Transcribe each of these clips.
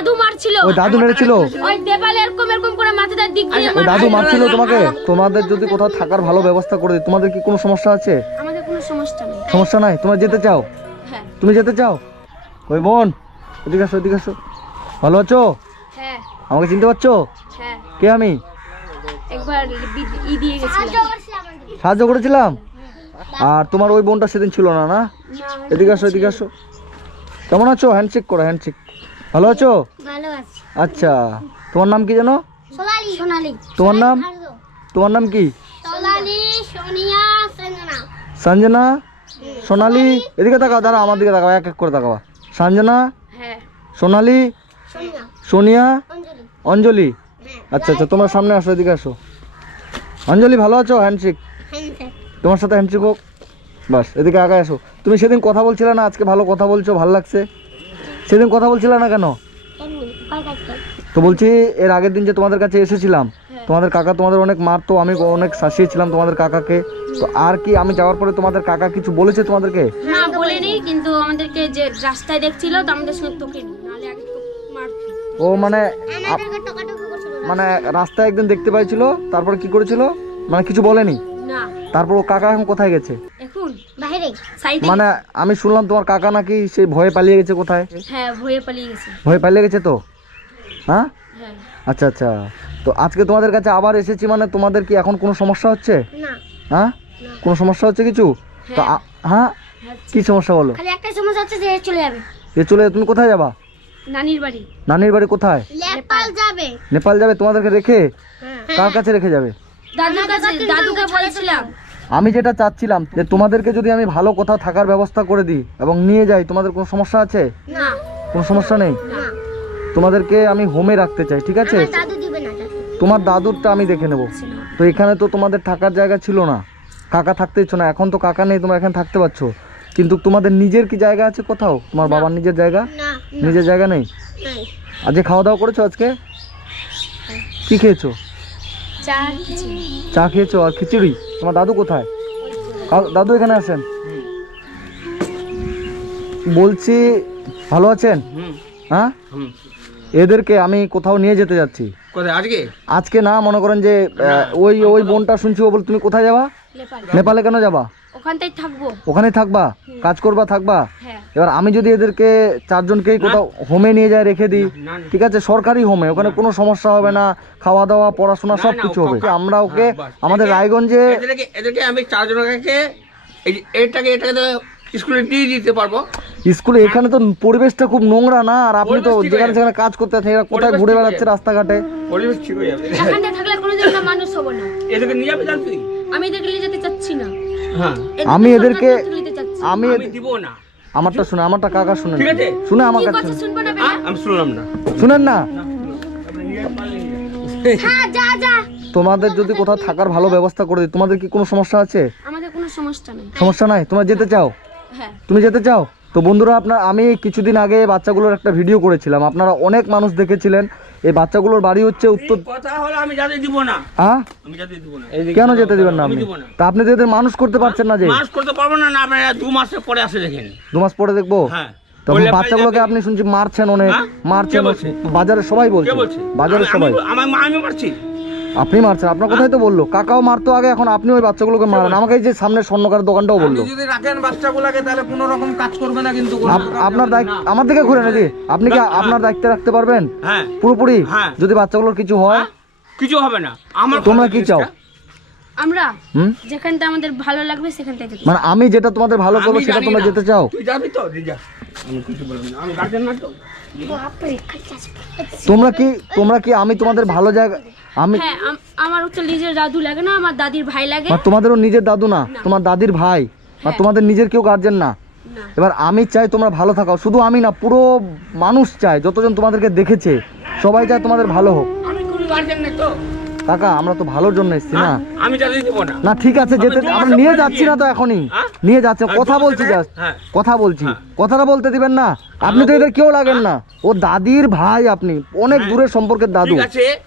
দাদু মারছিল। ওই দাদু মেরেছিল? ওই দেবালে এরকম এরকম করে মাথাটা দিক দিয়ে ওই দাদু মারছিল তোমাকে? তোমাদের যদি কোথাও থাকার ভালো ব্যবস্থা করে দিই তোমাদের কি কোনো সমস্যা আছে? আমাদের কোনো সমস্যা নেই। সমস্যা নাই? তোমরা যেতে চাও? হ্যাঁ। তুমি যেতে চাও? ওই বোন এদিকে আসো এদিকে আসো। ভালো আছো? হ্যাঁ। আমাকে চিনতে পারছ? হ্যাঁ। কে আমি? একবার ই দিয়ে গেছিলাম সাহায্য করেছিলাম? আর তোমার ওই বোনটা সেদিন ছিল না না? না, এদিকে আসো এদিকে আসো। কেমন আছো? হ্যান্ডশেক করো হ্যান্ডশেক ভালো আছো? ভালো আছে। আচ্ছা তোমার নাম কি জানো সোনালি। সোনালি। তোমার নাম? তোমার নাম কি? সোনালি সোনিয়া সঞ্জনা। সঞ্জনা? সোনালি? এদিকে তাকাও দাঁড়া আমার দিকে তাকাও এক এক করে তাকাও সঞ্জনা? হ্যাঁ। সোনালি? সোনিয়া। অঞ্জলি। অঞ্জলি? আচ্ছা আচ্ছা তোমার সামনে আসো এদিকে আসো। অঞ্জলি ভালো আছো? হ্যান্ডশেক? তোমার সাথে হ্যান্ডশেক হোক। বাস এদিকে আগে আসো। তুমি সেদিন কথা বলছিলে না আজকে ভালো কথা বলছো ভালো লাগছে। সেদিন কথা বলছিলে না কেন? তো বলছি এর আগের দিন যে তোমাদের কাছে এসেছিলাম তোমাদের কাকা তোমাদের অনেক মারতো আমি অনেক শাসিয়েছিলাম তোমাদের কাকাকে। তো আর কি আমি যাওয়ার পরে তোমাদের কাকা কিছু বলেছে তোমাদেরকে? না বলেনি কিন্তু আমাদেরকে যে রাস্তায় দেখছিল তো আমাদের সঙ্গে তোকে নি আগে তো মারতো। ও মানে আপ- মানে রাস্তায় একদিন দেখতে পাইছিল তারপরে কি করেছিল? মানে কিছু বলেনি? না। তারপর ও কাকা এখন কোথায় গেছে? মানে আমি শুনলাম তোমার কাকা নাকি সেই ভয়ে পালিয়ে গেছে কোথায়? হ্যাঁ ভয়ে পালিয়ে গেছে। ভয়ে পালিয়ে গেছে তো? হ্যাঁ? হ্যাঁ। আচ্ছা আচ্ছা। তো আজকে তোমাদের কাছে আবার এসেছি মানে তোমাদের কি এখন কোনো সমস্যা হচ্ছে? না। হ্যাঁ? কোনো সমস্যা হচ্ছে কিছু? তো হ্যাঁ। কি সমস্যা বলো? খালি একটা সমস্যা হচ্ছে যে চলে যাবে। এ চলে তুমি কোথায় যাবা? নানির বাড়ি। নানির বাড়ি কোথায়? নেপাল। যাবে। নেপাল যাবে তোমাদেরকে রেখে? কার কাছে রেখে যাবে? দাদুর কাছে দাদুকে বলেছিলাম। আমি যেটা চাচ্ছিলাম যে তোমাদেরকে যদি আমি ভালো কোথাও থাকার ব্যবস্থা করে দিই এবং নিয়ে যাই তোমাদের কোনো সমস্যা আছে? না। কোনো সমস্যা নেই? তোমাদেরকে আমি হোমে রাখতে চাই ঠিক আছে? দাদু দিবে না তোমার দাদুরটা আমি দেখে নেব। তো এখানে তো তোমাদের থাকার জায়গা ছিল না। কাকা থাকতে ইচ্ছো না। এখন তো কাকা নেই তোমরা এখানে থাকতে পারছ। কিন্তু তোমাদের নিজের কি জায়গা আছে কোথাও? তোমার বাবার নিজের জায়গা? না নিজের জায়গা নেই? আজকে খাওয়া দাওয়া করেছ আজকে? কি খেয়েছো? চা খেয়েছো? আর খিচুড়ি? তোমার দাদু কোথায়? দাদু এখানে আছেন? বলছি ভালো আছেন? হ্যাঁ? এদেরকে আমি কোথাও নিয়ে যেতে যাচ্ছি। আজকে? আজকে না মনে করেন যে ওই ওই বোনটা শুনছি ও বল তুমি কোথায় যাবা? নেপালে। কেন যাবা? থাকব। ওখানেই থাকবা? কাজ করবা থাকবা? এবার আমি যদি এদেরকে চারজনকেই কোথাও হোমে নিয়ে যায় রেখে দিই। ঠিক আছে? সরকারি হোমে ওখানে কোনো সমস্যা হবে না খাওয়া দাওয়া পড়াশোনা সব কিছু হবে। আমরা ওকে হ্যাঁ, আমাদের রায়গঞ্জে এদেরকে এদেরকে আমি চারজনকে এটাকে এটাকে স্কুলে দিয়ে দিতে পারব। স্কুলে এখানে তো পরিবেশটা খুব নোংরা না আর আপনি তো যেখানে সেখানে কাজ করতে আছেন এরা কোথায় ঘুরে বেড়াচ্ছে রাস্তাঘাটে? পরিবেশ ঠিক হয়ে যাবে। এখানটা থাকলে কোনোদিন না মানুষ হব না। এদেরকে নিয়ে যাবে জান আমি এদেরকে নিয়ে যেতে চাচ্ছি না। হ্যাঁ। আমি এদেরকে আমি দিব না। আমারটা শুনে আমারটা কাকা শুনেন? ঠিক আছে। শুনে আমার কি কাছে কথা শুনব না আ- আমি শুনলাম না। শুনেন না? হ্যাঁ যা যা। তোমাদের যদি কোথাও থাকার ভালো ব্যবস্থা করে দিই তোমাদের কি কোনো সমস্যা আছে? আমাদের কোনো সমস্যা নেই। সমস্যা নাই? তোমরা যেতে চাও? হ্যাঁ। তুমি যেতে চাও? তো বন্ধুরা আপনার আমি কিছুদিন আগে বাচ্চাগুলোর একটা ভিডিও করেছিলাম। আপনারা অনেক মানুষ দেখেছিলেন। এই বাচ্চাগুলোর বাড়ি হচ্ছে উত্তর কথা হলো আমি যাতে দিব না। হ্যাঁ? আমি যাতে দিব না। কেন যেতে দিবেন না আপনি? তা আপনি তো এদের মানুষ করতে পারছেন না যে? মাস করতে পারব না না আপনারা দু মাসের পরে আসে দেখেন। দু মাস পরে দেখব? হ্যাঁ। তো বাচ্চাগুলোকে আপনি শুনছি মারছেন অনেক। হ্যাঁ? মারছেন বাজারের বাজারে সবাই বলছে। বাজারের বাজারে সবাই। আমি মারছি। আপনি মারছেন আপনার কথাই তো বলল। কাকাও মারতো আগে এখন আপনি ওই বাচ্চাগুলোকে মারেন। আমাকে এই যে সামনে স্বর্ণকার দোকানটাও বলল। যদি রাখেন বাচ্চাগুলোকে তাহলে কোনো রকম কাজ করবে না কিন্তু আপনার দায়িত্ব আমার দিকে ঘুরে নাকি? আপনি কি আপনার দায়িত্বে রাখতে পারবেন? হ্যাঁ। পুরোপুরি? হ্যাঁ। যদি বাচ্চাগুলোর কিছু হয়? কিছু হবে না। আমার তোমরা কি চাও? আমরা? যেখানটা আমাদের ভালো লাগবে সেখানটায় যেতে মানে আমি যেটা তোমাদের ভালো করব সেটা তোমরা যেতে চাও? তুই যাবি তো? যা। আমি কিছু বললাম না। আমি গার্জেন না তো? তোমরা কি তোমরা কি আমি তোমাদের ভালো জায়গা আমি হ্যাঁ আমার হচ্ছে নিজের দাদু লাগে না আমার দাদির ভাই লাগে। তোমাদেরও নিজের দাদু না তোমার দাদির ভাই। আর হ্যাঁ। তোমাদের নিজের কেউ গার্জেন না। না। এবার আমি চাই তোমরা ভালো থাকো শুধু আমি না পুরো মানুষ চায় যতজন তোমাদেরকে দেখেছে সবাই চায় তোমাদের ভালো হোক। আমি কোনো গার্জেন না তো। কাকা আমরা তো ভালোর জন্য এসেছি না। আমি যাতে দিব না। না ঠিক আছে যেতে আমরা নিয়ে যাচ্ছি না তো। এখনই। হ্যাঁ? নিয়ে যাচ্ছে হ্যাঁ, কথা বলছি জাস্ট হ্যাঁ। কথা বলছি। হ্যাঁ। কথাটা বলতে দিবেন না। আপনি তো এদের কেউ লাগেন না। ও দাদির ভাই আপনি। অনেক হ্যাঁ। দূরের সম্পর্কের দাদু।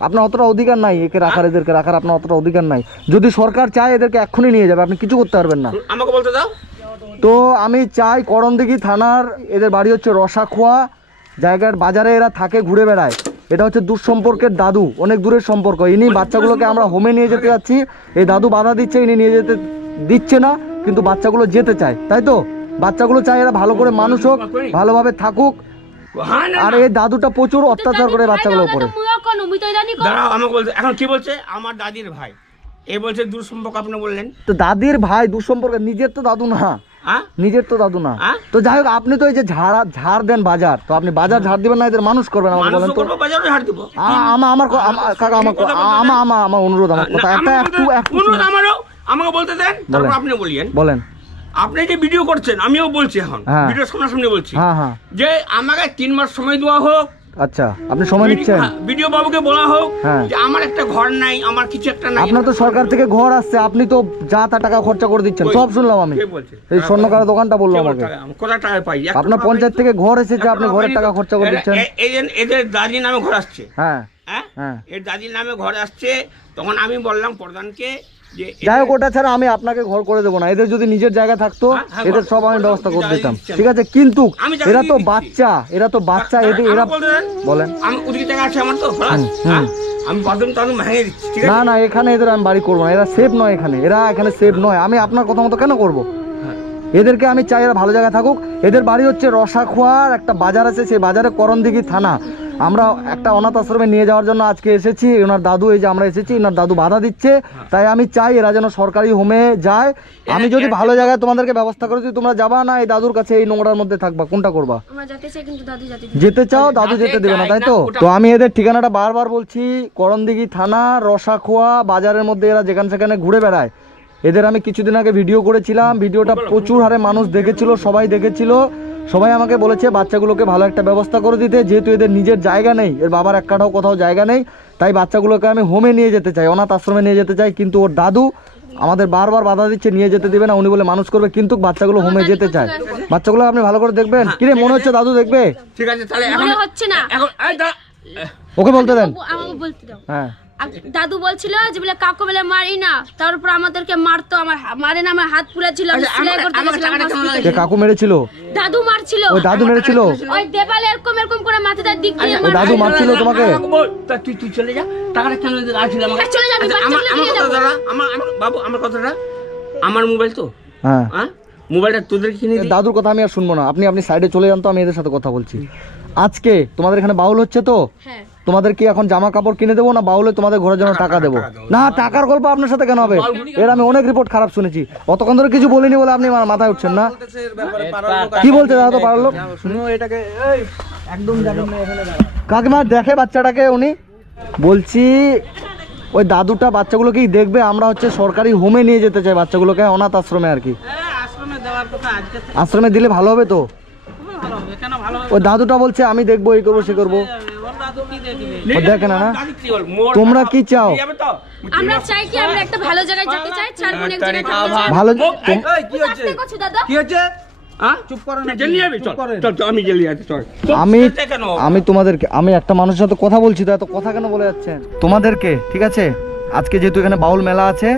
আপনার অতটা অধিকার নাই একে রাখার এদেরকে রাখার আপনার অতটা অধিকার নাই। যদি সরকার চায় এদেরকে এক্ষুনি নিয়ে যাবে। আপনি কিছু করতে পারবেন না। আমাকে বলতে দাও। তো আমি চাই করণদিঘি থানার এদের বাড়ি হচ্ছে রসাখোয়া। জায়গার বাজারে এরা থাকে ঘুরে বেড়ায়। এটা হচ্ছে দূর সম্পর্কের দাদু অনেক দূরের সম্পর্ক। ইনি বাচ্চাগুলোকে আমরা হোমে নিয়ে যেতে যাচ্ছি। এই দাদু বাধা দিচ্ছে ইনি নিয়ে যেতে দিচ্ছে না কিন্তু বাচ্চাগুলো যেতে চায় তাই তো? বাচ্চাগুলো চায় এরা ভালো করে মানুষ হোক ভালোভাবে থাকুক। আর এই দাদুটা প্রচুর অত্যাচার করে বাচ্চাগুলোর উপরে। দাঁড়াও আমাকে বলতে এখন কি বলছে? আমার দাদির ভাই। এ বলছে দূর সম্পর্ক আপনি বললেন। তো দাদির ভাই দূর সম্পর্কে নিজের তো দাদু না। নিজের তো দাদু না? তো যাই হোক আপনি তো এই যে ঝাড়া ঝাড় দেন বাজার। তো আপনি বাজার ঝাড় দিবেন না এদের মানুষ করবেন আমাকে বলেন তো আমার আমার কাকা আমার আমার আমার আমার অনুরোধ আমার কথা একটা একটু একটু অনুরোধ। আমারও আমাকে বলতে দেন তারপর আপনি বলিয়েন। বলেন। আপনি যে ভিডিও করছেন আমিও বলছি এখন। ভিডিও সামনাসামনি বলছি। হ্যাঁ হ্যাঁ। যে আমাকে তিন মাস সময় দেওয়া হোক আচ্ছা আপনি সময় নিচ্ছেন? ভিডিও বাবুকে বলা হোক হ্যাঁ। যে আমার একটা ঘর নাই আমার কিছু একটা নাই। আপনার তো সরকার থেকে ঘর আসছে আপনি তো যা তা টাকা খরচা করে দিচ্ছেন সব শুনলাম আমি। এই স্বর্ণকার দোকানটা বলল আমাকে। বলছে? টাকা পাই? আপনার পঞ্চায়েত থেকে ঘর এসেছে আপনি ঘরের টাকা। খরচা করে দিচ্ছেন। এদের দাদির নামে ঘর আসছে। হ্যাঁ। হ্যাঁ? হ্যাঁ। এর দাদির নামে ঘর আসছে। তখন আমি বললাম প্রধানকে যাই হোক ওটা ছাড়া আমি আপনাকে ঘর করে দেবো না। এদের যদি নিজের জায়গা থাকতো হ্যাঁ, হ্যাঁ, এদের সব আমি ব্যবস্থা করে দিতাম। ঠিক আছে? কিন্তু এরা তো বাচ্চা এরা তো বাচ্চা এদের এরা। বলেন। হ্যাঁ? না না এখানে এদের আমি বাড়ি করব না। এরা সেফ নয় এখানে। এরা এখানে সেফ নয়। আমি আপনার কথা মতো কেন করব? হ্যাঁ। এদেরকে আমি চাই এরা ভালো জায়গায় থাকুক। এদের বাড়ি হচ্ছে রসাখোয়ার একটা বাজার আছে সেই বাজারে করণদিঘি থানা। আমরা একটা অনাথ আশ্রমে নিয়ে যাওয়ার জন্য আজকে এসেছি। ওনার দাদু এই যে আমরা এসেছি ওনার দাদু বাধা দিচ্ছে। তাই আমি চাই এরা যেন সরকারি হোমে যায়। আমি যদি ভালো জায়গায় তোমাদেরকে ব্যবস্থা করে দিই তোমরা যাবা না এই দাদুর কাছে এই নোংরার মধ্যে থাকবা কোনটা করবা? যেতে চাই কিন্তু দাদু যেতে যেতে চাও দাদু যেতে দেবে না তাই তো? তো আমি এদের ঠিকানাটা বারবার বলছি করণদিঘি থানা রসাখোয়া বাজারের মধ্যে এরা যেখানে সেখানে ঘুরে বেড়ায়। এদের আমি কিছুদিন আগে ভিডিও করেছিলাম ভিডিওটা প্রচুর হারে মানুষ দেখেছিল সবাই দেখেছিল। সবাই আমাকে বলেছে বাচ্চাগুলোকে ভালো একটা ব্যবস্থা করে দিতে যেহেতু এদের নিজের জায়গা নেই এর বাবার এক কাঠাও কোথাও জায়গা নেই তাই বাচ্চাগুলোকে আমি হোমে নিয়ে যেতে চাই অনাথ আশ্রমে নিয়ে যেতে চাই কিন্তু ওর দাদু আমাদের বারবার বাধা দিচ্ছে নিয়ে যেতে দেবে না উনি বলে মানুষ করবে কিন্তু বাচ্চাগুলো হোমে যেতে চায়। বাচ্চাগুলো আপনি ভালো করে দেখবেন? কিরে মনে হচ্ছে দাদু দেখবে? ঠিক আছে তাহলে এখন হচ্ছে না। এখন এই দা ওকে বলতে দেন। আমাকে বলতে দাও। হ্যাঁ। দাদু বলছিল যে বলে কাকু বলে মারি না। তারপর আমাদেরকে মারতো আমার মারে না আমার হাত পুড়েছিল আমি আচ্ছা, সেলাই করতে গেছিলাম টাকাটা কেমন hospital-এ। কে কাকু মেরেছিল? দাদু মারছিল। ওই দাদু মেরেছিল? ওই দেবালে এরকম এরকম করে মাথাটা দিক দিয়ে আচ্ছা, ওই দাদু মারছিল তোমাকে? তা তুই তুই চলে যা। টাকাটা কেন আসছিল আমাকে? চলে যাবি, আচ্ছা, আমার আমার। দাঁড়া আমার আমার বাবু আমার কথাটা আমার মোবাইল তো? হ্যাঁ। হ্যাঁ মোবাইলটা তোদের কিনে দাদুর কথা আমি আর শুনব না। আপনি আপনি সাইডে চলে যান তো আমি এদের সাথে কথা বলছি। আজকে তোমাদের এখানে বাউল হচ্ছে তো? হ্যাঁ। তোমাদের কি এখন জামা কাপড় কিনে দেবো না বাউলে তোমাদের ঘোরার জন্য টাকা দেবো? না টাকার গল্প আপনার সাথে কেন হবে? এর আমি অনেক রিপোর্ট খারাপ শুনেছি। অতক্ষণ ধরে কিছু বলিনি বলে আপনি আমার মাথায় উঠছেন না। কি বলছে দাদা তো পাড়ার লোক এটাকে একদম যাবেন না এখানে দাঁড়া। কাকিমা দেখে বাচ্চাটাকে উনি বলছি ওই দাদুটা বাচ্চাগুলোকেই দেখবে আমরা হচ্ছে সরকারি হোমে নিয়ে যেতে চাই বাচ্চাগুলোকে অনাথ আশ্রমে আর কি। আশ্রমে দিলে ভালো হবে তো? ওই দাদুটা বলছে আমি দেখব এই করব সে করব। না তোমরা কি চাও? দিয়ে যাবে তো? আমরা চাই কি আমরা একটা ভালো জায়গায় যেতে চাই চার বোন এক থাকতে চাই ভালো কি হচ্ছে? কি হচ্ছে? হ্যাঁ? আমি যাচ্ছি, তোমাদেরকে আমি একটা মানুষের সাথে কথা বলছি তো এত কথা কেন বলে যাচ্ছেন? তোমাদেরকে ঠিক আছে? আজকে যেহেতু এখানে বাউল মেলা আছে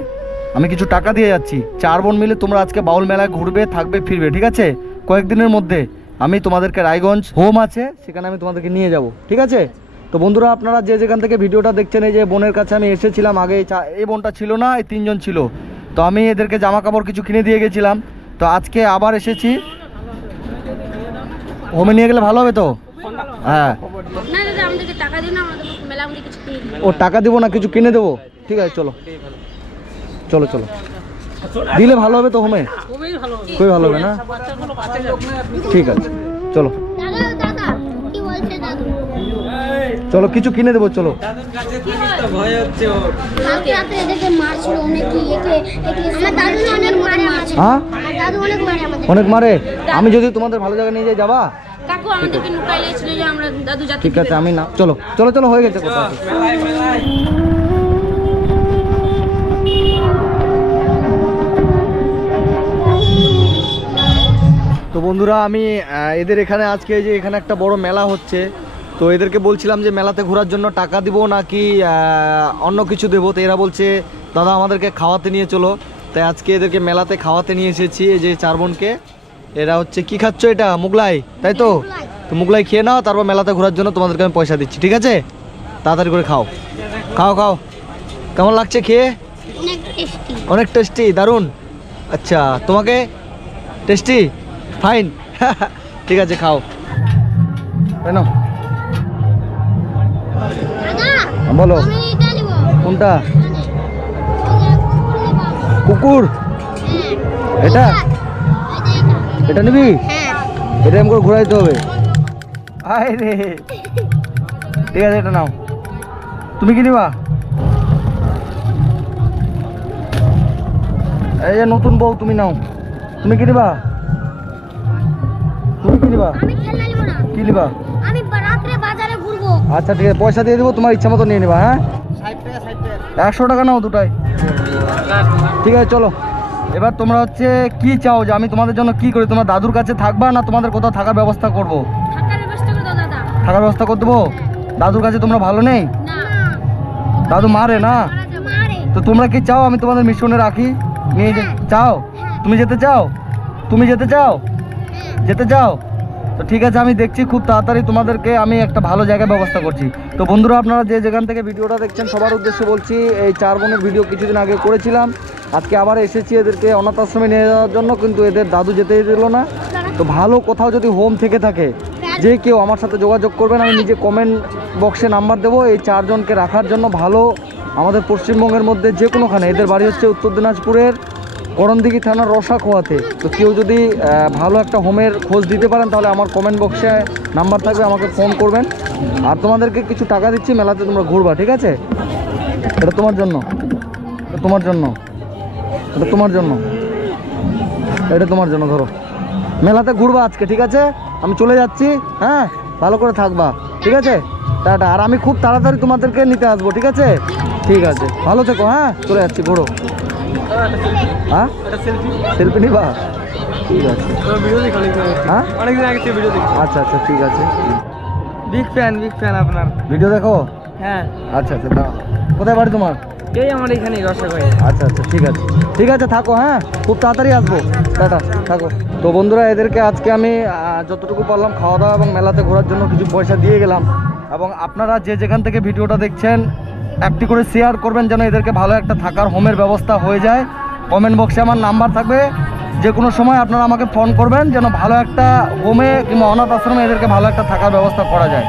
আমি কিছু টাকা দিয়ে যাচ্ছি। চার বোন মিলে তোমরা আজকে বাউল মেলায় ঘুরবে থাকবে ফিরবে ঠিক আছে? কয়েকদিনের মধ্যে আমি তোমাদেরকে রায়গঞ্জ হোম আছে সেখানে আমি তোমাদেরকে নিয়ে যাব ঠিক আছে? তো বন্ধুরা আপনারা যে যেখান থেকে ভিডিওটা দেখছেন এই যে বোনের কাছে আমি এসেছিলাম আগে এই বোনটা ছিল না এই তিনজন ছিল। তো আমি এদেরকে জামা কাপড় কিছু কিনে দিয়ে গেছিলাম। তো আজকে আবার এসেছি। হোমে নিয়ে গেলে ভালো হবে তো? হ্যাঁ। ও টাকা দিব না কিছু কিনে দেবো? ঠিক আছে চলো। চলো চলো। দিলে ভালো হবে তো হোমে? খুবই ভালো হবে। না? ঠিক আছে। চলো। চলো কিছু কিনে দেবো চলো। অনেক মারে হ্যাঁ? আমি যদি তোমাদের ভালো জায়গায় নিয়ে যাই যাবা? ঠিক আছে। আমি না চলো চলো চলো হয়ে গেছে কথা। তো বন্ধুরা আমি এদের এখানে আজকে এই যে এখানে একটা বড় মেলা হচ্ছে। তো এদেরকে বলছিলাম যে মেলাতে ঘোরার জন্য টাকা দিব নাকি অন্য কিছু দেবো? তো এরা বলছে দাদা আমাদেরকে খাওয়াতে নিয়ে চলো। তাই আজকে এদেরকে মেলাতে খাওয়াতে নিয়ে এসেছি এই যে চার বোনকে। এরা হচ্ছে কি খাচ্ছ এটা? মুগলাই? তাই তো? তো মুগলাই খেয়ে নাও তারপর মেলাতে ঘোরার জন্য তোমাদেরকে আমি পয়সা দিচ্ছি ঠিক আছে? তাড়াতাড়ি করে খাও। খাও খাও। কেমন লাগছে খেয়ে? অনেক টেস্টি। দারুণ। আচ্ছা তোমাকে? টেস্টি? ফাইন। ঠিক আছে খাও। কেন দাদা বলো। আমি কোনটা? মানে কুকুর? এটা? এটা নিবি? হ্যাঁ। এটা এরকম করে ঘুরাইতে হবে। আয় রে। ঠিক আছে এটা নাও। তুমি কি নিবা? এই যে নতুন বউ তুমি নাও। তুমি কি নিবা? তুমি কি নিবা? আমি কি নিবা? আচ্ছা ঠিক আছে পয়সা দিয়ে দেবো তোমার ইচ্ছা মতো নিয়ে নিবা হ্যাঁ? একশো টাকা নাও দুটাই ঠিক আছে চলো। এবার তোমরা হচ্ছে কি চাও যে আমি তোমাদের জন্য কি করি? তোমার দাদুর কাছে থাকবা না তোমাদের কোথাও থাকার ব্যবস্থা করব? থাকার ব্যবস্থা করে দাও দাদা। থাকার ব্যবস্থা করে দেবো? দাদুর কাছে তোমরা ভালো নেই? দাদু মারে না? তো তোমরা কি চাও আমি তোমাদের মিশনে রাখি? নিয়ে চাও? তুমি যেতে চাও? তুমি যেতে চাও? যেতে চাও? তো ঠিক আছে, আমি দেখছি খুব তাড়াতাড়ি তোমাদেরকে আমি একটা ভালো জায়গায় ব্যবস্থা করছি। তো বন্ধুরা, আপনারা যে যেখান থেকে ভিডিওটা দেখছেন, সবার উদ্দেশ্যে বলছি, এই চার বোনের ভিডিও কিছুদিন আগে করেছিলাম। আজকে আবার এসেছি এদেরকে অনাথ আশ্রমে নিয়ে যাওয়ার জন্য, কিন্তু এদের দাদু যেতেই দিল না। তো ভালো কোথাও যদি হোম থেকে থাকে, যে কেউ আমার সাথে যোগাযোগ করবেন, আমি নিজে কমেন্ট বক্সে নাম্বার দেবো। এই চারজনকে রাখার জন্য ভালো আমাদের পশ্চিমবঙ্গের মধ্যে যে কোনোখানে এদের বাড়ি হচ্ছে উত্তর দিনাজপুরের করণদিঘি থানার রসা খোয়াতে তো কেউ যদি ভালো একটা হোমের খোঁজ দিতে পারেন, তাহলে আমার কমেন্ট বক্সে নাম্বার থাকবে, আমাকে ফোন করবেন। আর তোমাদেরকে কিছু টাকা দিচ্ছি, মেলাতে তোমরা ঘুরবা, ঠিক আছে? এটা তোমার জন্য। তোমার জন্য। এটা তোমার জন্য। এটা তোমার জন্য, ধরো। মেলাতে ঘুরবা আজকে, ঠিক আছে? আমি চলে যাচ্ছি হ্যাঁ? ভালো করে থাকবা, ঠিক আছে? টাটা। আর আমি খুব তাড়াতাড়ি তোমাদেরকে নিতে আসব, ঠিক আছে? ঠিক আছে। ভালো থেকো হ্যাঁ? চলে যাচ্ছি, ঘোরো। হ্যাঁ? সেলফি নিবা? ঠিক আছে। হ্যাঁ? অনেকদিন আগে থেকে ভিডিও দেখি আচ্ছা আচ্ছা ঠিক আছে। বিগ ফ্যান বিগ ফ্যান আপনার। ভিডিও দেখো? হ্যাঁ। আচ্ছা আচ্ছা দাঁড়াও। কোথায় বাড়ি তোমার? এই আমার এখানে রসগোল্লা আচ্ছা আচ্ছা ঠিক আছে। ঠিক আছে থাকো হ্যাঁ? খুব তাড়াতাড়ি আসব। টাটা থাকো। তো বন্ধুরা এদেরকে আজকে আমি যতটুকু পারলাম খাওয়া দাওয়া এবং মেলাতে ঘোরার জন্য কিছু পয়সা দিয়ে গেলাম। এবং আপনারা যে যেখান থেকে ভিডিওটা দেখছেন একটি করে শেয়ার করবেন যেন এদেরকে ভালো একটা থাকার হোমের ব্যবস্থা হয়ে যায়। কমেন্ট বক্সে আমার নাম্বার থাকবে। যে কোনো সময় আপনারা আমাকে ফোন করবেন যেন ভালো একটা হোমে কিংবা অনাথ আশ্রমে এদেরকে ভালো একটা থাকার ব্যবস্থা করা যায়।